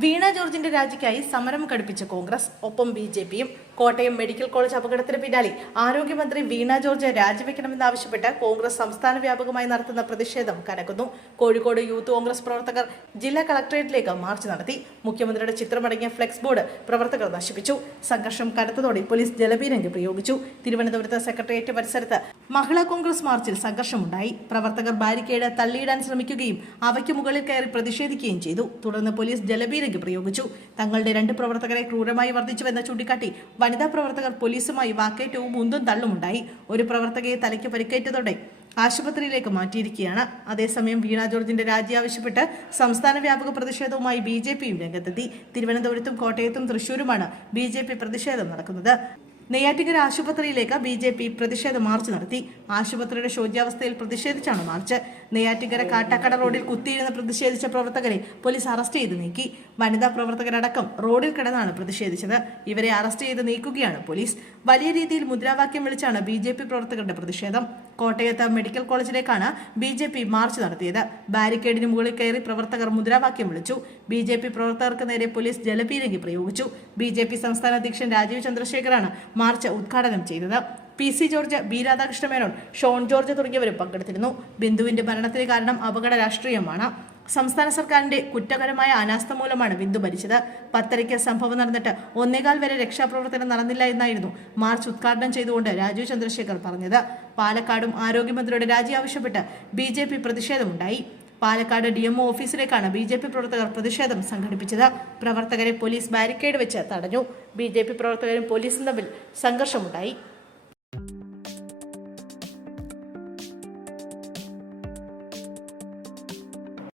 വീണ ജോർജിന്റെ രാജിക്കായി സമരം ഘടിപ്പിച്ച കോൺഗ്രസ് ഒപ്പം ബി ജെ പിയും. കോട്ടയം മെഡിക്കൽ കോളേജ് അപകടത്തിന് പിന്നാലെ ആരോഗ്യമന്ത്രി വീണ ജോർജ് രാജിവെക്കണമെന്നാവശ്യപ്പെട്ട് കോൺഗ്രസ് സംസ്ഥാന വ്യാപകമായി നടത്തുന്ന പ്രതിഷേധം കനക്കുന്നു. കോഴിക്കോട് യൂത്ത് കോൺഗ്രസ് പ്രവർത്തകർ ജില്ലാ കളക്ടറേറ്റിലേക്ക് മാർച്ച് നടത്തി. മുഖ്യമന്ത്രിയുടെ ചിത്രമടങ്ങിയ ഫ്ലെക്സ് ബോർഡ് പ്രവർത്തകർ നശിപ്പിച്ചു. സംഘർഷം കനത്തതോടെ പോലീസ് ജലപീരങ്കി പ്രയോഗിച്ചു. തിരുവനന്തപുരത്ത് സെക്രട്ടേറിയറ്റ് പരിസരത്ത് മഹിളാ കോൺഗ്രസ് മാർച്ചിൽ സംഘർഷമുണ്ടായി. പ്രവർത്തകർ ബാരിക്കേഡ് തള്ളിയിടാൻ ശ്രമിക്കുകയും അവയ്ക്ക് മുകളിൽ കയറി പ്രതിഷേധിക്കുകയും ചെയ്തു. തുടർന്ന് പോലീസ് ജലപീരങ്കി പ്രയോഗിച്ചു. തങ്ങളുടെ രണ്ട് പ്രവർത്തകരെ ക്രൂരമായി വർദ്ധിച്ചുവെന്ന് ചൂണ്ടിക്കാട്ടി വനിതാ പ്രവർത്തകർ പോലീസുമായി വാക്കേറ്റവും ഉന്തും തള്ളുമുണ്ടായി. ഒരു പ്രവർത്തകയെ തലയ്ക്ക് പരിക്കേറ്റതോടെ ആശുപത്രിയിലേക്ക് മാറ്റിയിരിക്കുകയാണ്. അതേസമയം വീണ ജോർജിന്റെ രാജി ആവശ്യപ്പെട്ട് സംസ്ഥാന വ്യാപക പ്രതിഷേധവുമായി ബി ജെ പിയും രംഗത്തെത്തി. തിരുവനന്തപുരത്തും കോട്ടയത്തും തൃശൂരുമാണ് ബി ജെ പി പ്രതിഷേധം നടക്കുന്നത്. നെയ്യാറ്റിങ്കര ആശുപത്രിയിലേക്ക് ബി ജെ പി പ്രതിഷേധ മാർച്ച് നടത്തി. ആശുപത്രിയുടെ ശോച്യാവസ്ഥയിൽ പ്രതിഷേധിച്ചാണ് മാർച്ച്. നെയ്യാറ്റിങ്കര കാട്ടാക്കട റോഡിൽ കുത്തിയിരുന്ന് പ്രതിഷേധിച്ച പ്രവർത്തകരെ പോലീസ് അറസ്റ്റ് ചെയ്ത് നീക്കി. വനിതാ പ്രവർത്തകരടക്കം റോഡിൽ കിടന്നാണ് പ്രതിഷേധിച്ചത്. ഇവരെ അറസ്റ്റ് ചെയ്ത് നീക്കുകയാണ് പോലീസ്. വലിയ രീതിയിൽ മുദ്രാവാക്യം വിളിച്ചാണ് ബി പ്രവർത്തകരുടെ പ്രതിഷേധം. കോട്ടയത്ത് മെഡിക്കൽ കോളേജിലേക്കാണ് ബി ജെ പി മാർച്ച് നടത്തിയത്. ബാരിക്കേഡിന് മുകളിൽ കയറി പ്രവർത്തകർ മുദ്രാവാക്യം വിളിച്ചു. ബി ജെ പി പ്രവർത്തകർക്ക് നേരെ പോലീസ് ജലപീരങ്കി പ്രയോഗിച്ചു. ബി ജെ പി സംസ്ഥാന അധ്യക്ഷൻ രാജീവ് ചന്ദ്രശേഖറാണ് മാർച്ച് ഉദ്ഘാടനം ചെയ്തത്. P C George B Radhakrishna Menon Shone George തുടങ്ങിയവരും പങ്കെടുത്തിരുന്നു. ബിന്ദുവിന്റെ മരണത്തിന് കാരണം അപകട രാഷ്ട്രീയമാണ്. സംസ്ഥാന സർക്കാരിന്റെ കുറ്റകരമായ അനാസ്ഥ മൂലമാണ് ബിന്ദു മരിച്ചത്. പത്തരയ്ക്ക് സംഭവം നടന്നിട്ട് ഒന്നേകാൽ വരെ രക്ഷാപ്രവർത്തനം നടന്നില്ല എന്നായിരുന്നു മാർച്ച് ഉദ്ഘാടനം ചെയ്തുകൊണ്ട് രാജീവ് ചന്ദ്രശേഖർ പറഞ്ഞത്. പാലക്കാടും ആരോഗ്യമന്ത്രിയുടെ രാജി ആവശ്യപ്പെട്ട് ബി ജെ പി പ്രതിഷേധമുണ്ടായി. പാലക്കാട് ഡി എം ഓഫീസിലേക്കാണ് ബി ജെ പി പ്രവർത്തകർ പ്രതിഷേധം സംഘടിപ്പിച്ചത്. പ്രവർത്തകരെ പോലീസ് ബാരിക്കേഡ് വെച്ച് തടഞ്ഞു. ബി ജെ പി പ്രവർത്തകരും പോലീസും തമ്മിൽ സംഘർഷമുണ്ടായി.